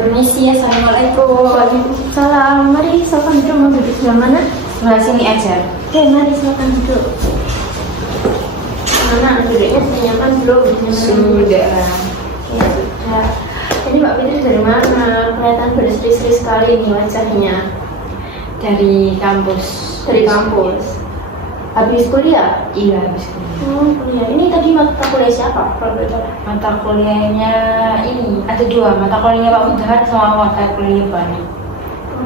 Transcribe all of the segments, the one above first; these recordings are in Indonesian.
Permisi, assalamualaikum. Waalaikumsalam. Mari silakan duduk, mau duduk sebelah mana? Sebelah sini aja. Oke, mari silakan duduk. Mana duduknya sudah nyaman belum? Sudah. Ya sudah. Jadi Mbak Fitri dari mana? Kelihatan berseri-seri sekali nih wajahnya. Dari kampus. Dari kampus. Habis kuliah? Iya, habis kuliah. Kuliah. Ini tadi mata kuliah siapa? Kalau boleh tahu. Mata kuliahnya ini ada dua, mata kuliahnya Pak Mudahar sama mata kuliah Bani.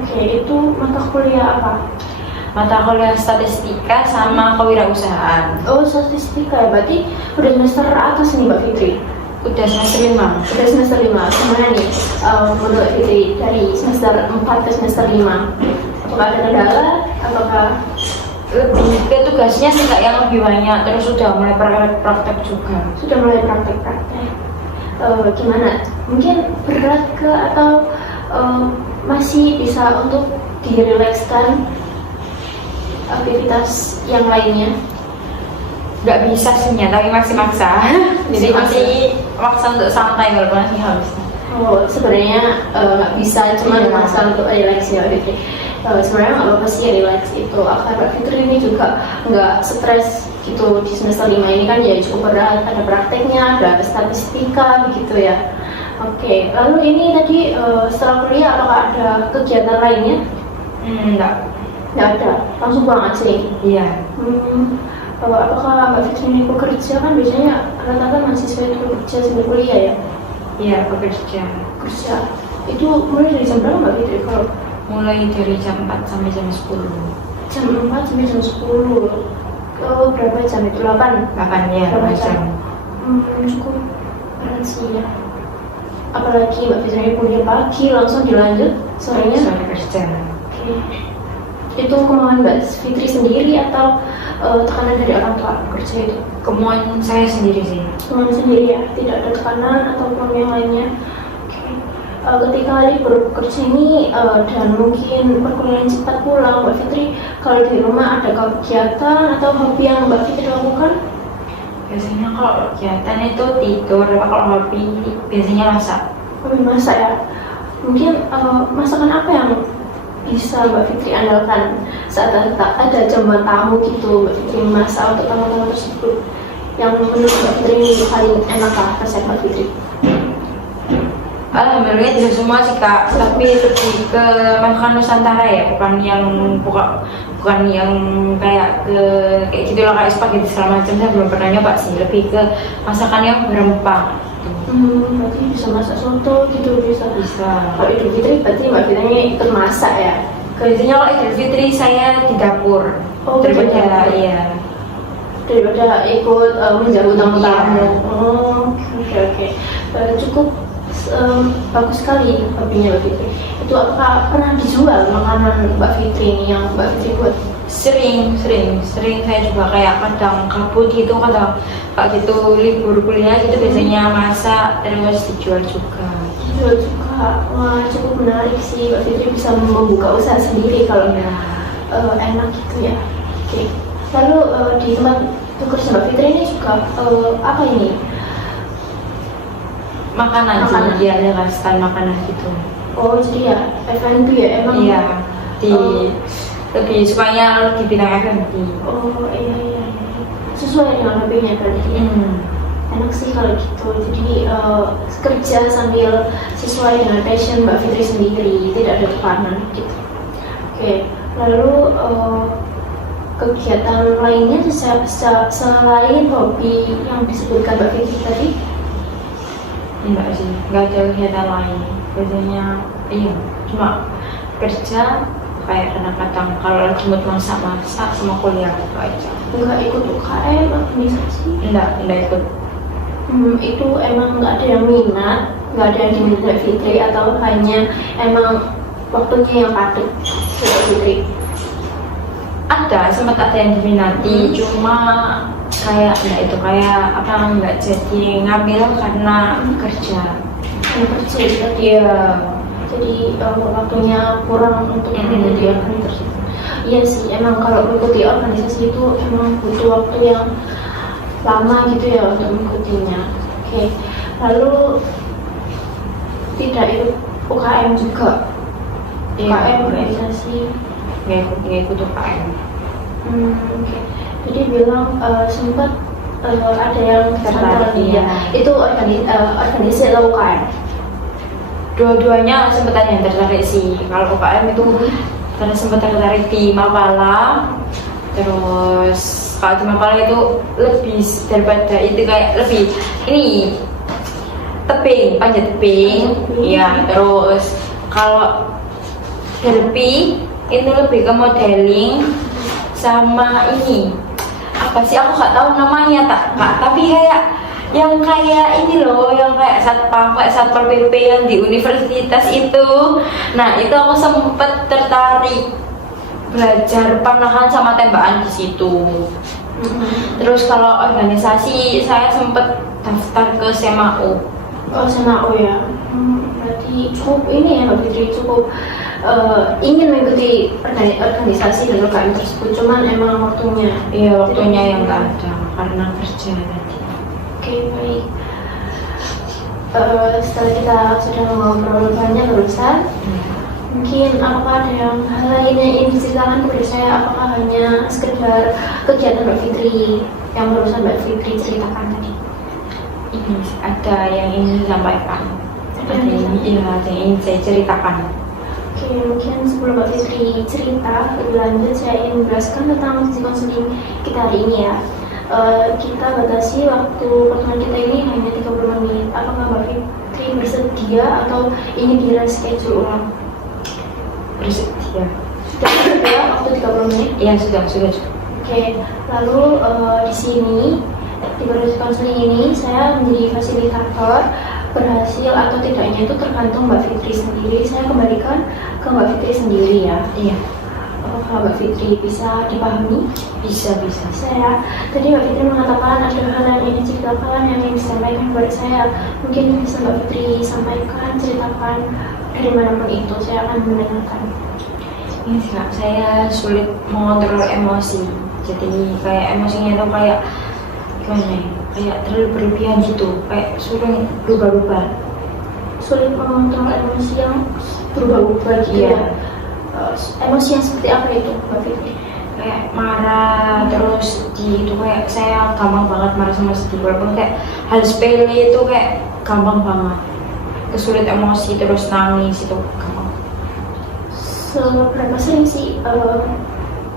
Oke, itu mata kuliah apa? Mata kuliah statistika sama kewirausahaan. Oh, statistika ya. Berarti udah semester atas nih Mbak Fitri. Udah semester 5. Udah semester 5. Gimana nih menurut Fitri dari semester 4 ke semester 5? Apakah ada kendala? Apakah Lebih ke tugasnya sih Kak yang lebih banyak, terus sudah mulai praktek juga. sudah mulai praktek-praktek? Gimana? Mungkin berat ke atau masih bisa untuk direlekskan aktivitas yang lainnya? Nggak bisa sih tapi masih maksa. Jadi masih maksa untuk santai walaupun masih habis. Oh, sebenarnya nggak bisa, cuma Iya. maksa untuk relax ya Mbak Fitri. Sebenarnya nggak apa-apa sih relax itu. Akan Mbak Fitri ini juga nggak stres gitu di semester 5 ini kan ya cukup berat. Ada prakteknya, ada statistika begitu ya. Oke, lalu ini tadi setelah kuliah apakah ada kegiatan lainnya? Enggak. Nggak ada, langsung pulang aja ya? Iya. Apakah Mbak Fitri ini bekerja? Kan biasanya rata-rata mahasiswa itu bekerja sambil kuliah ya? Iya, bekerja. Kerja itu mulai dari jam berapa Mbak Fitri? Kalau Mulai dari jam 4 sampai jam 10. jam 4 sampai jam 10. Berapa jam itu? 8? 8 ya, Berapa 8 jam. Cukup berat sih ya. Apalagi Mbak Fitri kuliah pagi langsung dilanjut sorenya. Soalnya kerja. Oke. Itu kemauan Mbak Fitri sendiri atau tekanan dari orang tua kerja itu? Kemauan saya sendiri sih. Kemauan sendiri ya, tidak ada tekanan ataupun yang lainnya. Oke. Ketika libur kerja ini dan mungkin perkuliahan cepat pulang, Mbak Fitri kalau di rumah ada kegiatan atau hobi yang Mbak Fitri lakukan? Biasanya kalau kegiatan itu tidur, kalau hobi biasanya masak. Hobi masak ya. Mungkin masakan apa yang bisa Mbak Fitri andalkan saat ada jamuan tamu gitu, Mbak Fitri masak untuk tamu-tamu tersebut yang menurut Mbak Fitri ini paling enak lah resep Mbak Fitri? Alhamdulillah tidak semua sih Kak, tapi lebih ke masakan Nusantara ya, bukan yang kayak gitu lah, kayak spaghetti segala macam. Saya belum pernah nyoba sih, lebih ke masakan yang berempah. Berarti bisa masak soto gitu, bisa. Kalau Idul Fitri berarti Mbak Fitri ikut masak ya? Biasanya kalau Idul Fitri saya di dapur. Oh, di daripada dapur. iya. Daripada ikut menjamu tamu-tamu. Iya. Oke. Cukup bagus sekali hobinya Mbak Fitri. Itu apakah pernah dijual makanan Mbak Fitri ini yang Mbak Fitri buat? Sering saya juga kayak kadang kabut gitu, kadang kayak gitu libur kuliah gitu biasanya masak terus dijual juga. Dijual juga. Wah, cukup menarik sih Mbak Fitri bisa membuka usaha sendiri kalau enak gitu ya. Oke. Lalu di tempat kerja Mbak Fitri ini juga apa ini? Makanan sih, dia ada stand makanan gitu. Oh, jadi ya F&B ya emang? Iya, lebih sukanya di bidang F&B. Oh iya. Sesuai dengan hobinya berarti. Enak sih kalau gitu. Jadi kerja sambil sesuai dengan passion Mbak Fitri sendiri, tidak ada tekanan gitu. Oke. Lalu kegiatan lainnya selain hobi yang disebutkan Mbak Fitri tadi? Enggak sih, enggak ada kegiatan lain. Biasanya cuma kerja, kayak kadang-kadang kalau lagi mood masak sama kuliah gitu aja. Enggak ikut UKM, organisasi? Enggak ikut. Itu emang nggak ada yang minat, nggak ada yang diminat Mbak Fitri atau hanya emang waktunya yang padat Mbak Fitri? Sempat ada yang diminati, cuma kayak nggak jadi ngambil karena kerja. Iya. Jadi waktunya kurang untuk mengikuti organisasi. Iya sih, emang kalau mengikuti organisasi itu emang butuh waktu yang lama gitu ya untuk mengikutinya. Oke. Lalu tidak ikut UKM juga. UKM Iya, organisasi. nggak ikut UKM. Oke. Jadi bilang sempat ada yang Tertarik, ya. iya. Itu organisasi atau UKM? Dua-duanya sempat ada yang tertarik sih. Kalau UKM itu karena sempat tertarik di Mapala, terus kalau di Mapala itu lebih daripada itu kayak lebih ini tebing, panjat tebing, ya. Terus kalau Derby itu lebih ke modeling sama ini apa sih aku nggak tahu namanya tapi kayak yang kayak ini loh, yang kayak satpol PP yang di universitas itu. Nah itu aku sempet tertarik belajar panahan sama tembakan di situ. Terus kalau organisasi saya sempet daftar ke SEMAU. Oh SEMAU ya. Berarti cukup ini ya Mbak Fitri, cukup ingin mengikuti organisasi dan UKM tersebut, cuman emang waktunya. Iya waktunya yang nggak ada karena kerja tadi. Oke, baik. Setelah kita sudah ngobrol banyak barusan, mungkin apakah ada yang hal lain yang ingin diceritakan kepada saya? Apakah hanya sekedar kegiatan Mbak Fitri yang barusan Mbak Fitri ceritakan tadi? Ini ada yang ingin disampaikan. Ada yang ingin saya ceritakan. Oke, mungkin sebelum Mbak Fitri cerita lebih lanjut, saya ingin menjelaskan tentang sesi konseling kita hari ini ya. Kita batasi waktu pertemuan kita ini hanya 30 menit. Apakah Mbak Fitri bersedia atau ingin di-reschedule ulang? Bersedia. Sudah bersedia waktu 30 menit? Iya sudah. Oke, lalu di sini di proses konseling ini saya menjadi fasilitator. Berhasil atau tidaknya itu tergantung Mbak Fitri sendiri. Saya kembalikan ke Mbak Fitri sendiri ya. Iya. Apakah Mbak Fitri bisa dipahami? Bisa. Saya tadi Mbak Fitri mengatakan ada hal yang ingin diceritakan, yang ingin disampaikan kepada saya. Mungkin bisa Mbak Fitri sampaikan, ceritakan dari manapun itu. Saya akan mendengarkan. Ini Kak, saya sulit mengontrol emosi. Jadi kayak emosinya itu kayak gimana ya? Kayak terlalu berlebihan gitu, kayak suruh berubah-ubah. Sulit mengontrol emosi yang berubah-ubah gitu ya. Emosi yang seperti apa itu Mbak Fitri? Kayak marah, terus itu kayak saya gampang banget marah sama sedih. Walaupun kayak hal sepele itu kayak gampang banget. Kesulit emosi terus nangis itu gampang. Seberapa sering sih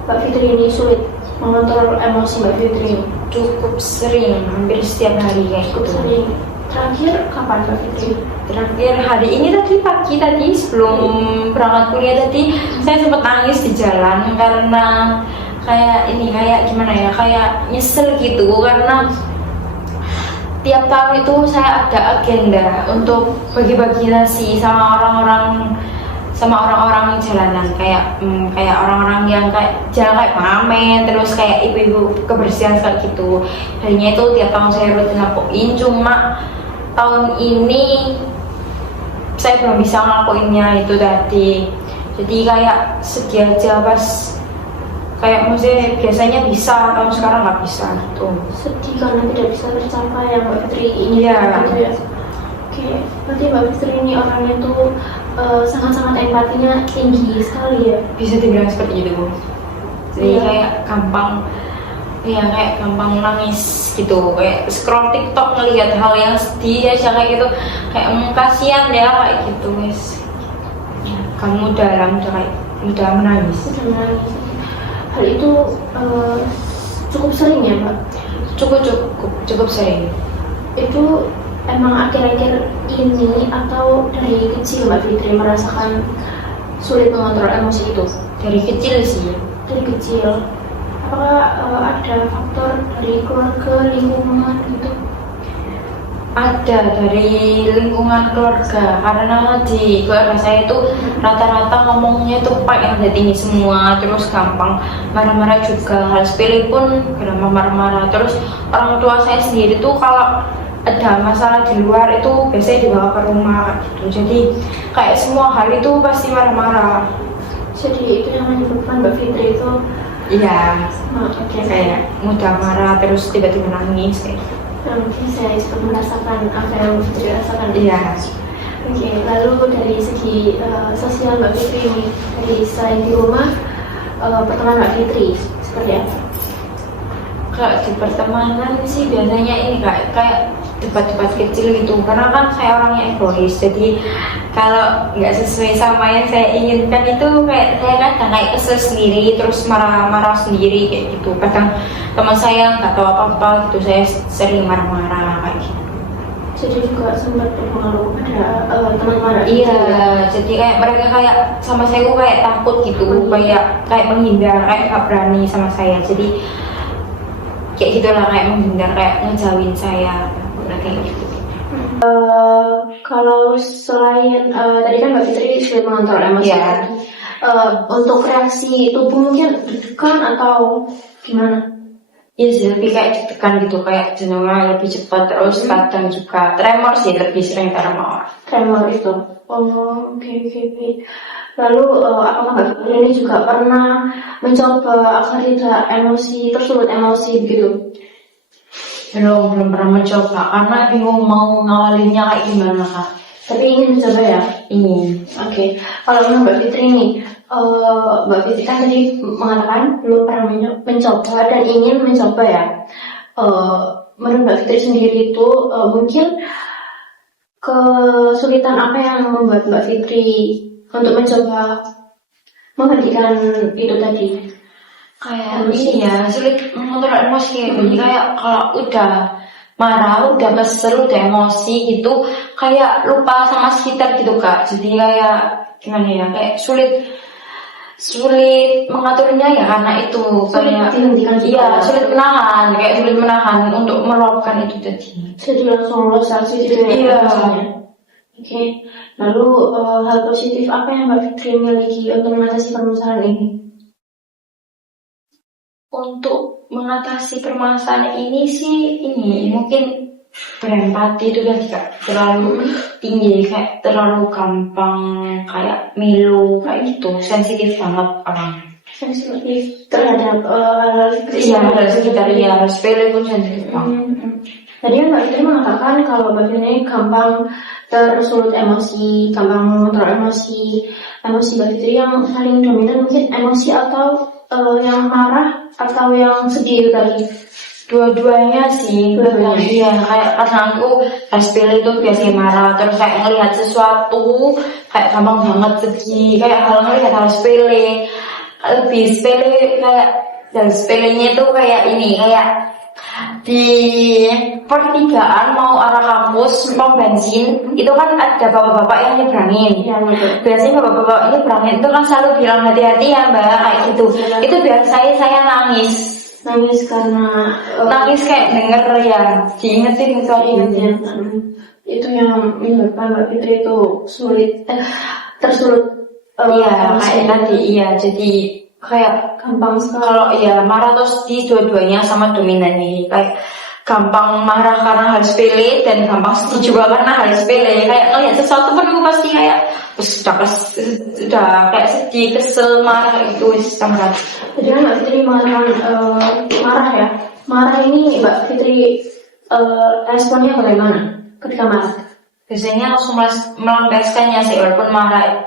Mbak Fitri ini sulit mengontrol emosi Mbak Fitri? Cukup sering, hampir setiap hari kayak Cukup gitu. sering. Terakhir kapan Mbak Fitri? Terakhir hari ini pagi tadi sebelum berangkat kuliah tadi saya sempat nangis di jalan karena kayak gimana ya, kayak nyesel gitu karena tiap tahun itu saya ada agenda untuk bagi-bagi nasi sama orang-orang jalanan, kayak orang-orang yang kayak jalan kayak pengamen, terus kayak ibu-ibu kebersihan kayak gitu. Harinya itu tiap tahun saya rutin lakuin, cuma tahun ini saya belum bisa ngelakuinnya itu tadi. Jadi kayak sedih aja pas kayak maksudnya biasanya bisa, tahun sekarang nggak bisa gitu. Sedih karena tidak bisa tercapai yang Mbak Fitri ini. Iya. Gitu ya. Oke, berarti Mbak Fitri ini orangnya tuh sangat-sangat empatinya tinggi sekali ya. Bisa dibilang seperti itu Bu. Jadi Iya. kayak gampang nangis gitu, kayak scroll TikTok ngelihat hal yang sedih aja kayak gitu, kayak kasihan ya kayak gitu guys. Ya, kamu mudah menangis. Sudah menangis. Hal itu cukup sering ya Mbak? Cukup sering. Itu emang akhir-akhir ini atau dari kecil Mbak Fitri merasakan sulit mengontrol emosi itu? Dari kecil sih. Dari kecil. Apakah ada faktor dari keluarga, lingkungan gitu? Ada dari lingkungan keluarga, karena di keluarga saya itu rata-rata ngomongnya itu pakai nada tinggi semua, terus gampang marah-marah juga, hal sepele pun gampang marah-marah. Terus orang tua saya sendiri tuh kalau ada masalah di luar itu biasanya dibawa ke rumah gitu, jadi kayak semua hal itu pasti marah-marah. Jadi itu yang menyebabkan Mbak Fitri itu kayak mudah marah terus tiba-tiba nangis kayak gitu. mungkin saya juga merasakan apa yang Mbak Fitri rasakan. Iya. Oke, lalu dari segi sosial Mbak Fitri ini? Jadi selain di rumah, pertemanan Mbak Fitri seperti apa? Kalau di pertemanan sih biasanya ini kayak debat-debat kecil gitu, karena kan saya orangnya egois, jadi kalau nggak sesuai sama yang saya inginkan itu kayak saya kadang kayak kesel sendiri, terus marah-marah sendiri kayak gitu. Kadang teman saya nggak tahu apa-apa gitu, saya sering marah-marah kayak gitu. Jadi juga sempat berpengaruh pada teman-teman. Iya, jadi kayak mereka kayak sama saya tuh kayak takut gitu, kayak menghindar, kayak nggak berani sama saya. Jadi kayak gitulah, kayak menghindar, kayak ngejauhin saya, kayak gitu. Kalau selain tadi kan Mbak Fitri sulit mengontrol emosi. Iya. Untuk reaksi tubuh mungkin deg-degan atau gimana? Iya sih, lebih kayak deg-degan gitu, kayak jantungnya lebih cepat, terus kadang juga tremor sih, lebih sering tremor. Tremor itu. Oh, oke. Lalu apakah Mbak Fitri ini juga pernah mencoba agar tidak tersulut emosi begitu? Belum pernah mencoba, karena bingung mau ngawalinnya kayak gimana Kak. Tapi ingin mencoba ya? Ingin. Oke. Kalau menurut Mbak Fitri nih, Mbak Fitri kan tadi mengatakan belum pernah mencoba dan ingin mencoba ya. Menurut Mbak Fitri sendiri itu mungkin kesulitan apa yang membuat Mbak Fitri untuk mencoba menghentikan itu tadi? Kayak ini ya, sulit mengontrol emosi. Jadi kayak kalau udah marah, udah kesel, udah emosi gitu, kayak lupa sama sekitar gitu Kak. Jadi kayak gimana ya, kayak sulit mengaturnya ya, karena itu kayak iya, sulit menahan untuk meluapkan itu tadi. Jadi langsung lolos gitu ya. Iya. Oke. Lalu hal positif apa yang Mbak Fitri miliki untuk mengatasi permasalahan ini? Untuk mengatasi permasalahan ini sih mungkin berempati itu kan juga terlalu tinggi, kayak terlalu gampang kayak milu kayak gitu, sensitif banget orang. Sensitif terhadap hal sekitar sepele pun sensitif banget. Tadi Mbak Fitri mengatakan kalau Mbak Fitri ini gampang tersulut emosi, gampang mengontrol emosi Mbak Fitri yang paling dominan mungkin emosi atau yang marah atau yang sedih tadi? Dua-duanya sih. Iya, kayak kadang aku sepele itu biasanya marah, terus kayak ngelihat sesuatu kayak gampang banget sedih, kayak ngelihat hal sepele, lebih sepele, kayak dan sepelenya itu kayak ini, kayak di pertigaan mau arah kampus pom bensin itu kan ada bapak-bapak yang nyebrangin. Ya, biasanya bapak-bapak nyebrangin itu kan selalu bilang hati-hati ya Mbak, kayak gitu. Itu biar saya nangis karena nangis kayak denger ya, diingetin gitu. Itu yang menyebabkan Mbak Fitri itu tersulut iya kayak tadi. Iya, jadi kayak gampang sekali. Kalau marah terus di dua-duanya sama dominan nih, kayak gampang marah karena hal sepele dan gampang sedih juga karena hal sepele. Kayak ngeliat sesuatu pun aku pasti kayak sudah kayak sedih, kesel, marah itu sama. Jadi Mbak Fitri mengatakan marah ya. Marah ini Mbak Fitri responnya bagaimana ketika marah? Biasanya langsung melampiaskannya sih, walaupun marah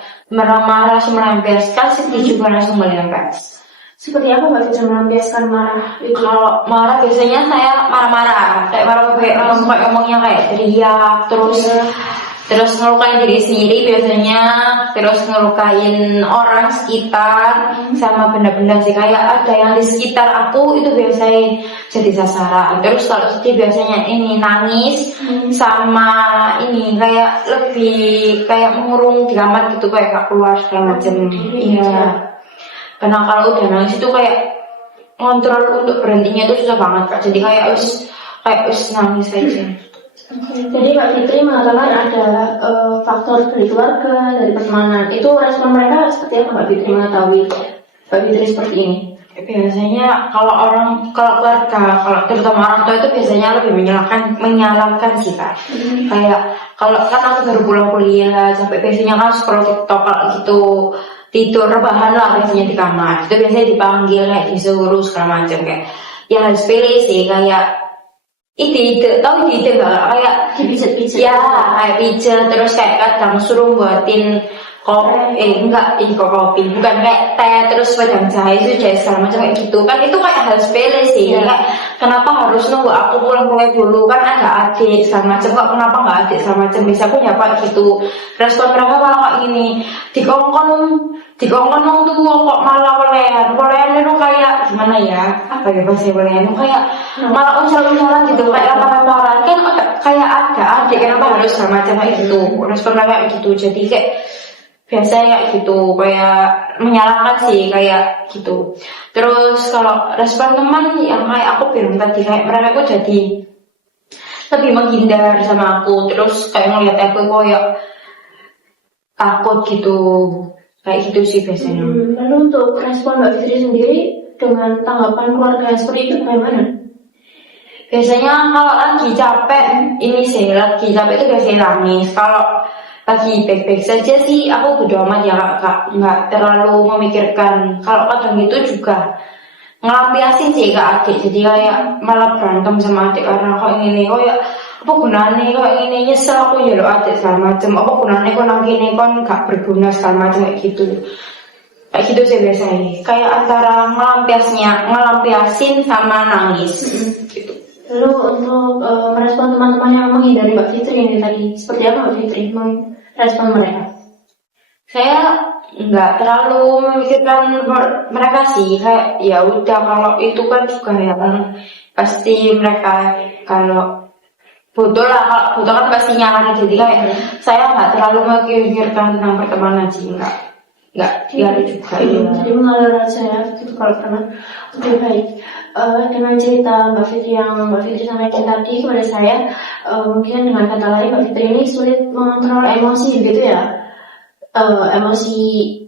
langsung melampiaskan, sedih juga langsung melampiaskan. Seperti apa Mbak Fitri melampiaskan marah itu? Kalau marah biasanya saya marah-marah, kayak ngomongnya kayak teriak, terus ngelukain diri sendiri biasanya, terus ngelukain orang sekitar sama benda-benda sih, kayak ada yang di sekitar aku itu biasanya jadi sasaran. Terus kalau sedih biasanya ini nangis sama ini kayak lebih kayak mengurung di kamar gitu, kayak gak keluar segala macam. Iya. Karena kalau udah nangis itu kayak ngontrol untuk berhentinya itu susah banget Kak. Jadi kayak harus nangis aja. Jadi Mbak Fitri mengatakan ada faktor dari keluarga, dari pertemanan. Itu respon mereka seperti apa Mbak Fitri mengetahui Mbak Fitri seperti ini? Biasanya kalau keluarga, kalau terutama orang tua itu biasanya lebih menyalahkan sih Kak. Kayak kalau kan aku baru pulang kuliah, sampai biasanya kan scroll TikTok kalau gitu, tidur rebahan lah biasanya di kamar. Itu biasanya dipanggil kayak disuruh segala macam, kayak yang harus pilih sih, kayak ide nggak kayak dipijet ya, kayak pijet, terus kayak kadang suruh buatin kopi, enggak, kok kopi, bukan kayak teh terus wedang jahe itu jahe segala macam kayak gitu kan, itu kayak hal sepele sih. Kayak kenapa harus nunggu aku pulang kuliah dulu, kan ada adik segala macam, kok kenapa nggak adik segala macam, bisa aku nyapa gitu. Respon mereka malah kayak gini, dikongkon nong tuh kok malah welehan itu kayak gimana ya, apa ya bahasa welehan itu kayak malah unsur-unsuran gitu, kayak lempar-lemparan kan, kayak ada adik kenapa harus segala macam kayak gitu. Respon mereka kayak gitu, jadi kayak biasanya kayak gitu, kayak menyalahkan sih kayak gitu. Terus kalau respon teman yang kayak aku bilang tadi, kayak mereka tuh jadi lebih menghindar sama aku, terus kayak ngeliat aku kayak takut gitu, kayak gitu sih biasanya. Lalu untuk respon Mbak Fitri sendiri dengan tanggapan keluarga seperti itu bagaimana? Biasanya kalau lagi capek, ini sih lagi capek itu biasanya nangis. Kalau lagi baik-baik saja sih aku bodo amat ya kak, nggak terlalu memikirkan. Kalau kadang itu juga ngelampiasin sih ke adik, jadi kayak malah berantem sama adik karena kok ini kok ya apa gunanya kok ini, nyesel aku ya lo adik segala macem, apa gunanya kok nang kini kon gak berguna segala macem kayak gitu sih biasanya, kayak antara ngelampiasin sama nangis gitu. Lalu untuk merespon teman-teman yang menghindari Mbak Fitri yang tadi, seperti apa Mbak Fitri merespon mereka? Saya nggak terlalu memikirkan mereka sih, kayak ya udah, kalau itu kan juga ya kan pasti mereka kalau butuh lah, kalau butuh kan pasti nyala, jadi kayak saya nggak terlalu memikirkan tentang pertemanan sih, nggak diari juga ya. Jadi mengalir aja ya, gitu kalau pernah. Oke, baik. Dengan cerita Mbak Fitri yang Mbak Fitri sampaikan tadi kepada saya, mungkin dengan kata lain Mbak Fitri ini sulit mengontrol emosi gitu ya. Emosi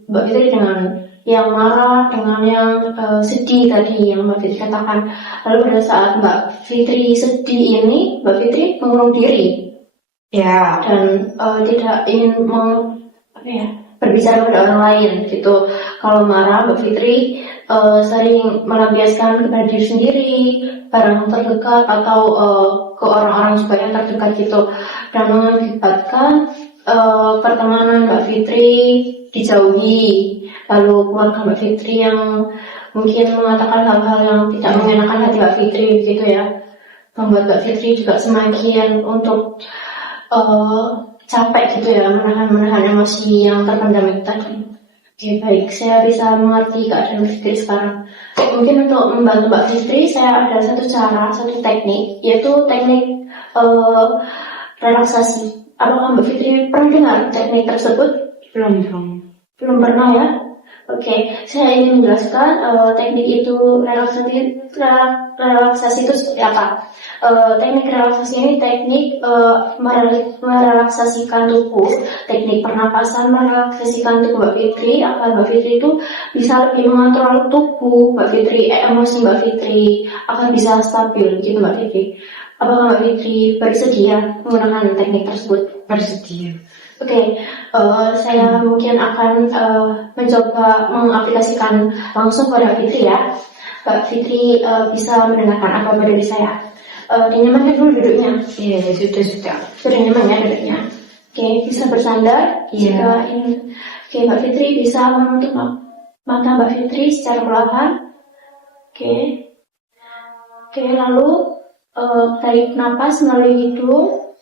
Mbak Fitri dengan yang marah, dengan yang sedih tadi yang Mbak Fitri katakan. Lalu pada saat Mbak Fitri sedih ini, Mbak Fitri mengurung diri Ya. dan tidak ingin berbicara kepada orang lain gitu. Kalau marah, Mbak Fitri sering melampiaskan kepada diri sendiri, barang terdekat atau ke orang-orang juga yang terdekat gitu, dan mengakibatkan pertemanan Mbak Fitri dijauhi. Lalu keluarga Mbak Fitri yang mungkin mengatakan hal-hal yang tidak mengenakan hati Mbak Fitri gitu ya, membuat Mbak Fitri juga semakin untuk capek gitu ya, menahan emosi yang terpendam itu tadi. Oke, baik, saya bisa mengerti keadaan Mbak Fitri sekarang. Mungkin untuk membantu Mbak Fitri, saya ada satu teknik, yaitu teknik relaksasi. Apakah Mbak Fitri pernah dengar teknik tersebut? Belum pernah ya? Oke, saya ingin menjelaskan teknik itu, relaksasi itu seperti apa. Teknik relaksasi ini teknik merelaksasikan tubuh, teknik pernapasan merelaksasikan tubuh Mbak Fitri agar Mbak Fitri itu bisa lebih mengontrol tubuh Mbak Fitri, emosi Mbak Fitri akan bisa stabil gitu Mbak Fitri. Apakah Mbak Fitri bersedia menggunakan teknik tersebut? Bersedia. Oke, saya mungkin akan mencoba mengaplikasikan langsung pada Mbak Fitri ya. Mbak Fitri bisa mendengarkan apa dari saya. Dinyamankan dulu duduknya. Iya, sudah. Sudah nyaman ya duduknya. Oke, bisa bersandar. Iya. Jika ingin. Oke, Mbak Fitri bisa menutup mata Mbak Fitri secara perlahan. Oke, lalu tarik napas melalui hidung,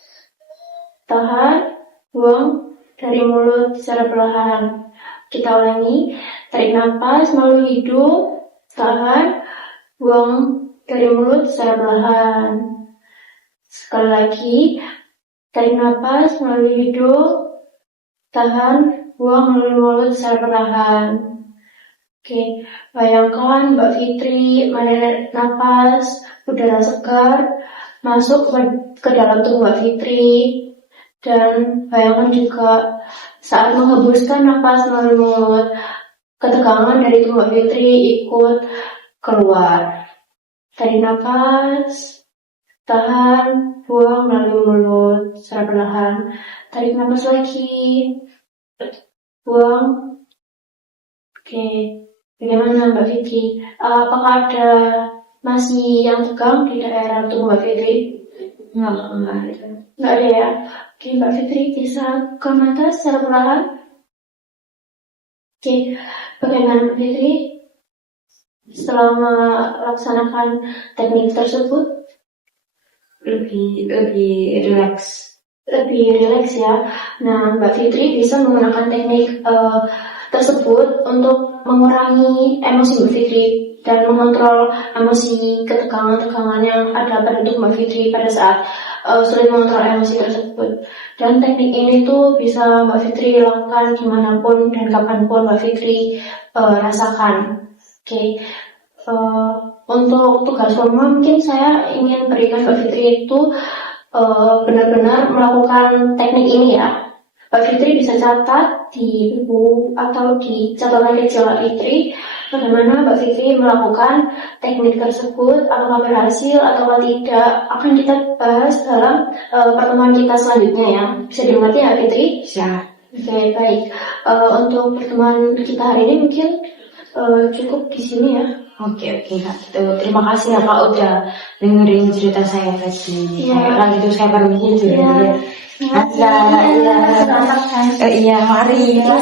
tahan, buang dari mulut secara perlahan. Kita ulangi, tarik napas melalui hidung, tahan, buang dari mulut secara perlahan. Sekali lagi, tarik napas melalui hidung, tahan, buang melalui mulut secara perlahan. Oke, bayangkan Mbak Fitri menarik napas, udara segar masuk ke dalam tubuh Mbak Fitri, dan bayangkan juga saat menghembuskan napas melalui mulut, ketegangan dari tubuh Mbak Fitri ikut keluar. Tarik napas, tahan, buang melalui mulut secara perlahan. Tarik napas lagi, buang. Oke, bagaimana Mbak Fitri? Apakah ada masih yang tegang di daerah tubuh Mbak Fitri? Enggak ada. Nggak ada ya. Oke, Mbak Fitri bisa buka mata secara perlahan. Oke, bagaimana Mbak Fitri setelah melaksanakan teknik tersebut? Lebih rileks. Lebih rileks ya. Nah, Mbak Fitri bisa menggunakan teknik tersebut untuk mengurangi emosi Mbak Fitri dan mengontrol emosi ketegangan-tegangan yang ada pada tubuh Mbak Fitri pada saat sulit mengontrol emosi tersebut. Dan teknik ini tuh bisa Mbak Fitri lakukan dimanapun dan kapanpun Mbak Fitri rasakan. Oke. Untuk tugas rumah mungkin saya ingin berikan Mbak Fitri itu benar-benar melakukan teknik ini ya. Mbak Fitri bisa catat di buku atau di catatan kecil Mbak Fitri bagaimana Mbak Fitri melakukan teknik tersebut, apakah berhasil atau tidak, akan kita bahas dalam pertemuan kita selanjutnya ya. Bisa dimengerti ya Mbak Fitri? Bisa. Oke, baik. Untuk pertemuan kita hari ini mungkin cukup di sini ya. Oke Kak, gitu. Terima kasih ya Kak udah dengerin cerita saya tadi. Iya. Kalau gitu saya permisi dulu ya. Iya. Iya, mari. Iya.